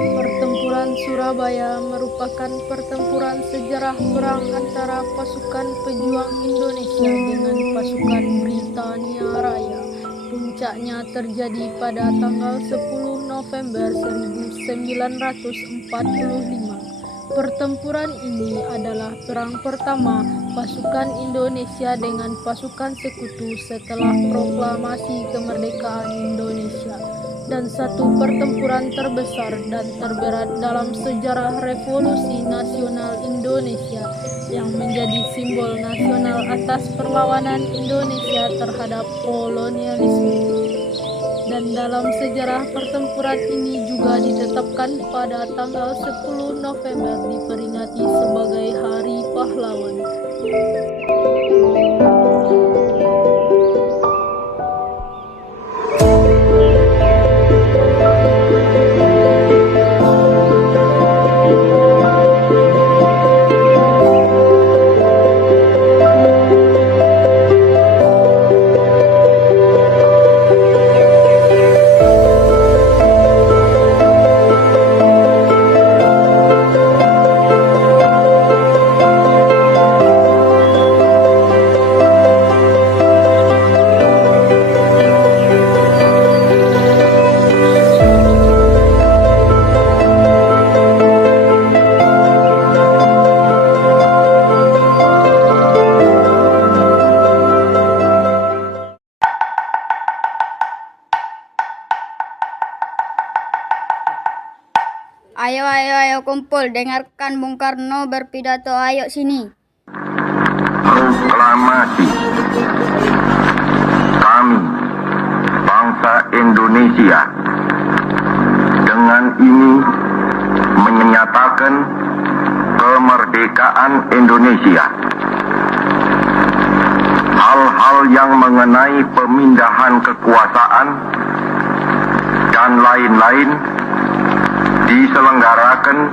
Pertempuran Surabaya merupakan pertempuran sejarah perang antara pasukan pejuang Indonesia dengan pasukan Britania Raya. Puncaknya terjadi pada tanggal 10 November 1945. Pertempuran ini adalah perang pertama pasukan Indonesia dengan pasukan sekutu setelah proklamasi kemerdekaan Indonesia, dan satu pertempuran terbesar dan terberat dalam sejarah Revolusi Nasional Indonesia yang menjadi simbol nasional atas perlawanan Indonesia terhadap kolonialisme. Dan dalam sejarah pertempuran ini juga ditetapkan pada tanggal 10 November diperingati sebagai Hari Pahlawan. Ayo, ayo, ayo kumpul, dengarkan Bung Karno berpidato, ayo sini. Proklamasi. Kami, bangsa Indonesia, dengan ini menyatakan kemerdekaan Indonesia. Hal-hal yang mengenai pemindahan kekuasaan dan lain-lain diselenggarakan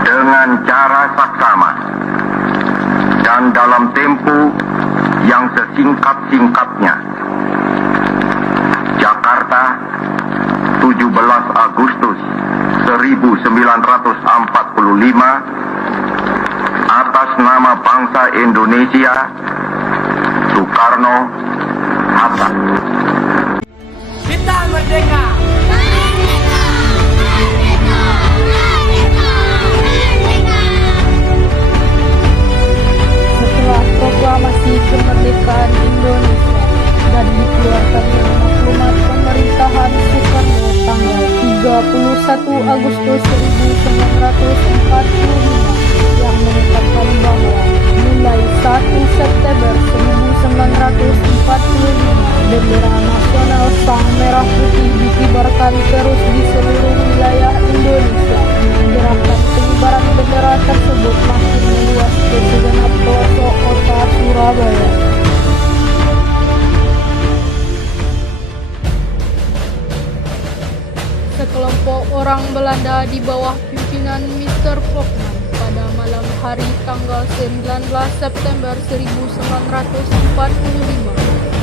dengan cara saksama dan dalam tempo yang sesingkat-singkatnya. Jakarta, 17 Agustus 1945, atas nama bangsa Indonesia, Soekarno Hatta. Kita merdeka! Setelah proklamasi kemerdekaan Indonesia dan dikeluarkannya maklumat pemerintahan Soekarno tanggal 31 Agustus 1945 yang menetapkan bahwa mulai 1 September 1945 bendera nasional Sang Merah Putih dikibarkan terus di seluruh wilayah Indonesia. Gerakan pengibaran bendera tersebut makin meluas ke segenap pelosok kota Surabaya. Sekelompok orang Belanda di bawah pimpinan Mr. Volkmann pada malam hari tanggal 19 September 1945,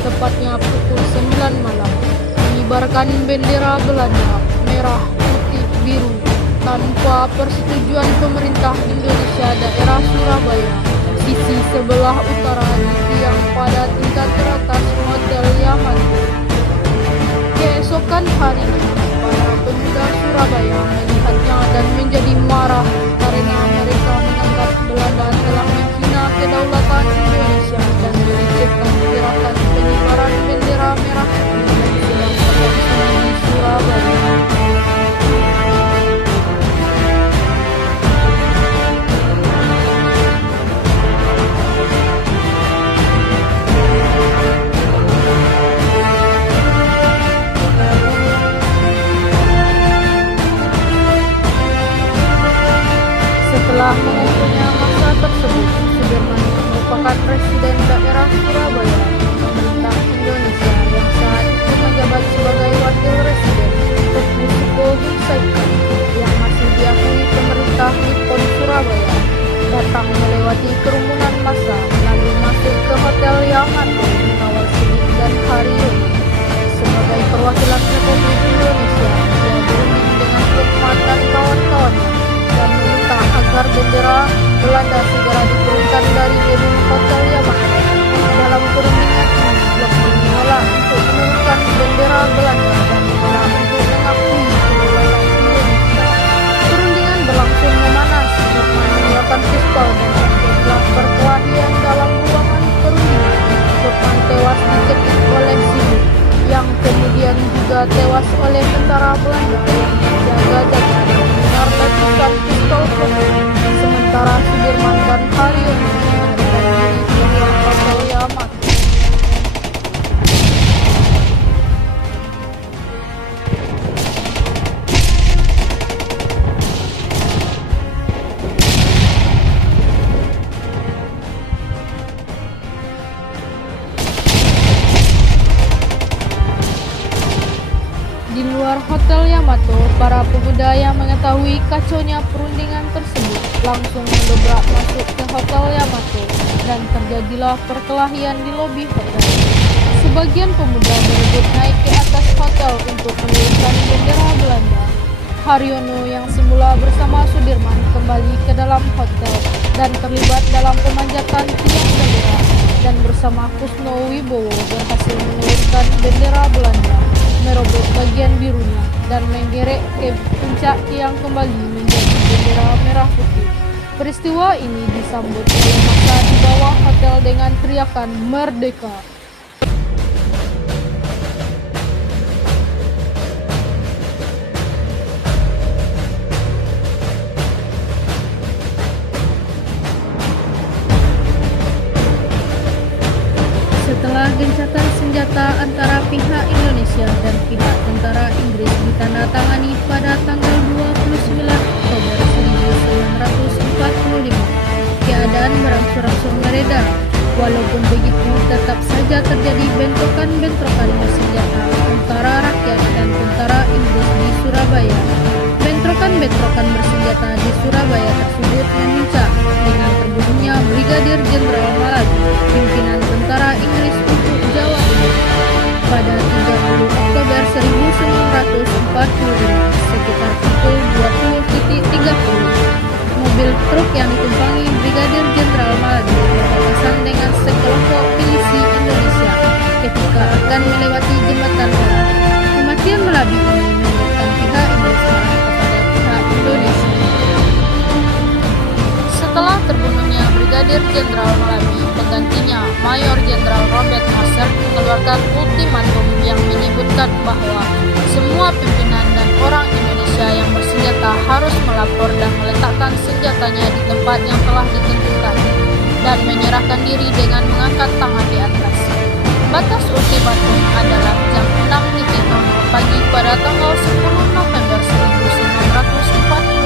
tepatnya pukul 9 malam, mengibarkan bendera Belanda merah, putih, biru tanpa persetujuan pemerintah Indonesia daerah Surabaya, sisi sebelah utara di tiang pada tingkat teratas Hotel Yamato. Keesokan harinya, para pemuda Surabaya melihatnya dan menjadi marah karena mereka menganggap Belanda telah menghina kedaulatan Indonesia dan melecehkan gerakan pengibaran bendera merah yang sedang berlangsung di Surabaya. Setelah mengumpulnya masa tersebut, Sudirman merupakan presiden daerah Surabaya, pemerintah Indonesia yang saat itu menjabat sebagai wakil presiden, Teguh Sukogi Saikhan, yang masih diakui pemerintah Nippon Surabaya, datang melewati kerumunan massa lalu masuk ke Hotel Yamato mengawal Sigit dan Haryono. Sebagai perwakilan Republik Indonesia, dia berunding dengan Volkmann tewas oleh tentara Belanda yang berjaga-jaga dan mendengar letusan pistol peluru. Sementara Sudirman dan Haryono melarikan diri ke luar hotel Yamato. Di luar hotel Yamato, para pemuda yang mengetahui kacaunya perundingan tersebut langsung mendobrak masuk ke hotel Yamato dan terjadilah perkelahian di lobi hotel. Sebagian pemuda berebut naik ke atas hotel untuk menurunkan bendera Belanda. Haryono yang semula bersama Sudirman kembali ke dalam hotel dan terlibat dalam pemanjatan tiang bendera dan bersama Kusno Wibowo berhasil menurunkan bendera Belanda, merobek bagian birunya dan menggerek ke puncak yang kembali menjadi bendera merah putih. Peristiwa ini disambut oleh massa di bawah hotel dengan teriakan Merdeka. Setelah gencatan senjata antara pihak Indonesia dan pihak tentara Inggris ditandatangani pada tanggal 29 Oktober 1945, keadaan berangsur-angsur mereda. Walaupun begitu, tetap saja terjadi bentrokan-bentrokan bersenjata antara rakyat dan tentara Inggris di Surabaya. Bentrokan-bentrokan bersenjata di Surabaya tersebut memuncak dengan terbunuhnya Brigadir Jenderal Malabi, pimpinan tentara Inggris untuk Jawa Timur. Pada 30 Oktober 1945, sekitar pukul 20.30, mobil truk yang ditumpangi Brigadir Jenderal Malabi berpapasan dengan sekelompok milisi Indonesia ketika akan melewati jembatan Orang. Kematian Malabi ini membuatkan pihak Inggris marah kepada pihak Indonesia. Setelah terbunuhnya Brigadir Jenderal Malabi, penggantinya Mayor Jenderal Robert Marcel mengeluarkan ultimatum yang menyebutkan bahwa semua pimpinan dan orang Indonesia yang bersenjata harus melapor dan meletakkan senjatanya di tempat yang telah ditentukan dan menyerahkan diri dengan mengangkat tangan di atas. Batas ultimatum adalah jam 6.00 pagi pada tanggal 10 November 1945.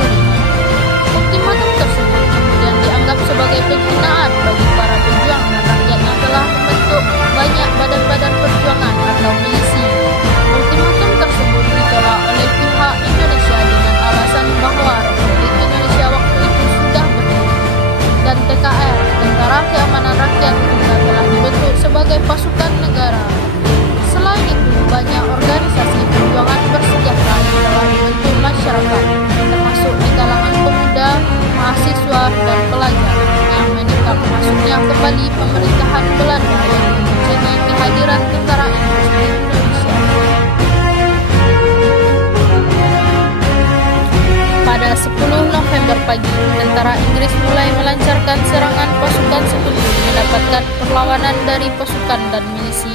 Ultimatum tersebut kemudian dianggap sebagai penghinaan bagi para pejuang dan rakyat yang telah membentuk banyak badan-badan perjuangan atau milisi. Ultimatum tersebut ditolak oleh pihak Indonesia dengan alasan bahwa Republik Indonesia waktu itu sudah berdiri dan TKR, Tentara Keamanan Rakyat, telah dibentuk sebagai pasukan negara. Selain itu, banyak organisasi perjuangan bersenjata yang telah dibentuk masyarakat, termasuk di kalangan pemuda, mahasiswa, dan pelajar, yang menentang masuknya kembali pemerintahan Belanda yang mempunyai kehadiran tentara Inggris di Indonesia. Pada 10 November pagi, tentara Inggris mulai melancarkan serangan pasukan sekutu, mendapatkan perlawanan dari pasukan dan milisi